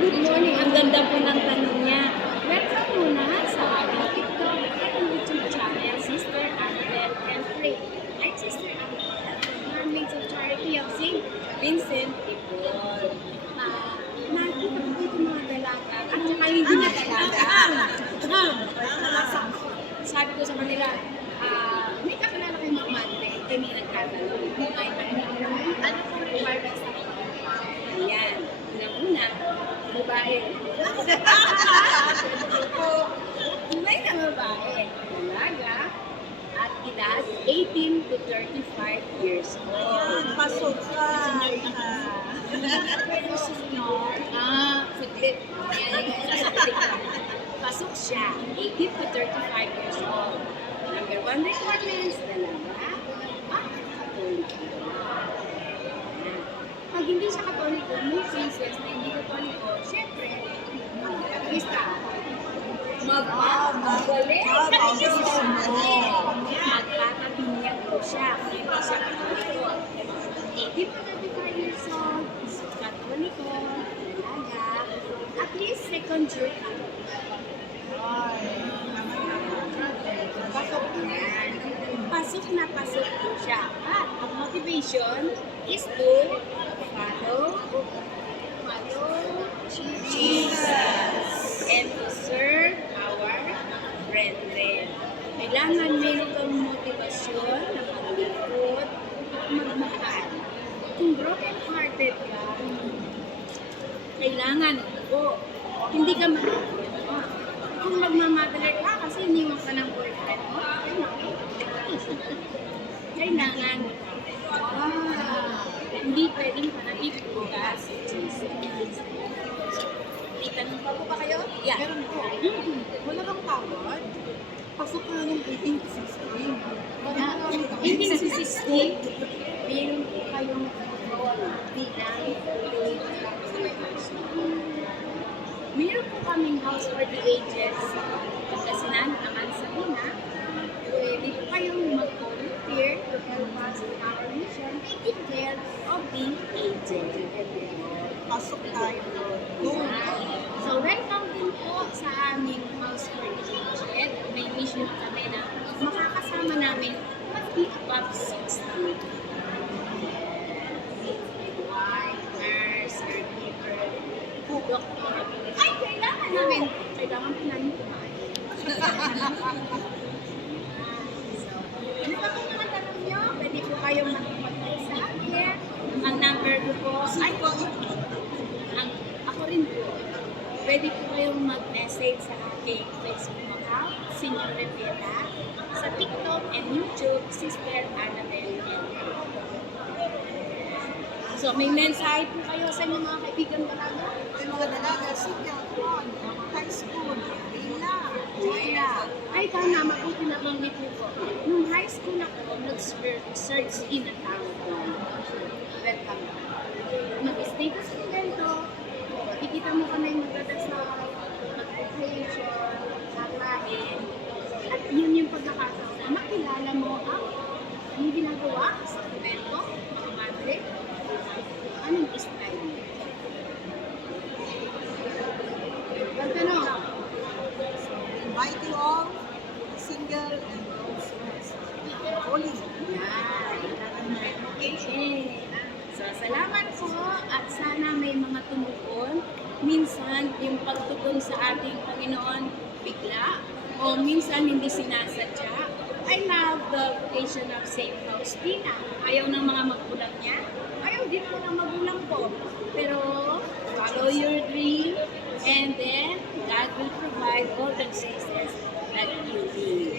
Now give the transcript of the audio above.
Good morning. Ang ganda po ng tanong niya. Welcome muna sa ating TikTok at YouTube channel, Sister Annabelle and Pray. I'm Sister Annabelle, Mermaids of Charity of St. Vincent de Paul. Nakita ko po itong mga dalaga at saka hindi na dalaga. Sabi ko sa kanila, may kakilala kayong mga madre, kami nagtatanong. Kung ay ano pong requirements na Ayan. Unang-una, babae. Tunay na babae. Dalaga. At edad 18 to 35 years old. Pasok ka. Sudlit. Pasok siya. 18 to 35 years old. Number 1 requirements, dalaga. At Katoliko. Pag hindi siya Katoliko, may cases na hindi Katoliko, syempre, basta, magbalik. Magpapapinyan po siya kung hindi siya Katoliko. 18 to 35 years old, Katoliko, dalaga, at least second year Katoliko. Pasok na pasok po siya. At ang motivation is to follow Jesus and to serve our brethren. Kailangan meron kang motivasyon na maglingkod at magmahal. Kung broken-hearted ka, kailangan po, hindi ka maglingkod. Kung magmamadali ka kasi iniwan ka ng boyfriend mo, kailangan hindi pwedeng panatitigas. May tanong pa po ba kayo? Yeah. Meron po. Wala kang tawad. Pasok ka ng 18 to 16. Hindi na si Sisti, meron po kayong bilang meron po kaming house for the ages. Pagkasinan, naman sa Lina, pwede po kayong mag-volunteer to help us in our mission taking care of the aged. Pasok tayo. So, welcome din po sa aming house for the aged. May mission kami na makakasama namin pati above 60. Nurse, caregiver, doctor. Ay, kailangan namin. Kailangan po namin kumain. So, ano pa po mga tanong nyo? Pwede po kayong mag-contact sa akin. Ang number ko po, ay, ako rin po. Pwede po kayong mag-message sa aking Facebook account, Senior Repeta, sa TikTok and YouTube, Sister Annabelle. So, may mensahe po kayo sa inyong mga kaibigan dalaga? May mga dalaga, single, high school, Rina, Joyla. Ay, tama, mabuti na banggit niyo po. Nung high school ako, nag-search in a town ko. Welcome. Mag-status ko ganito. Ikita mo kami magdadasal, mag-vacation, kakain. At yun yung pagkakataon na makilala mo ang ginagawa sa komento, mga madre. Anong style mo? Pagtanong. Invite you all, single and also holy. Okay. So, salamat po at sana may mga tumugon. Minsan, yung pagtugon sa ating Panginoon bigla o minsan hindi sinasadya. I love the vocation of St. Faustina. Ayaw ng mga magulang niya. Ayaw din po ng magulang ko. Pero, follow your dream and then God will provide all the graces that you need.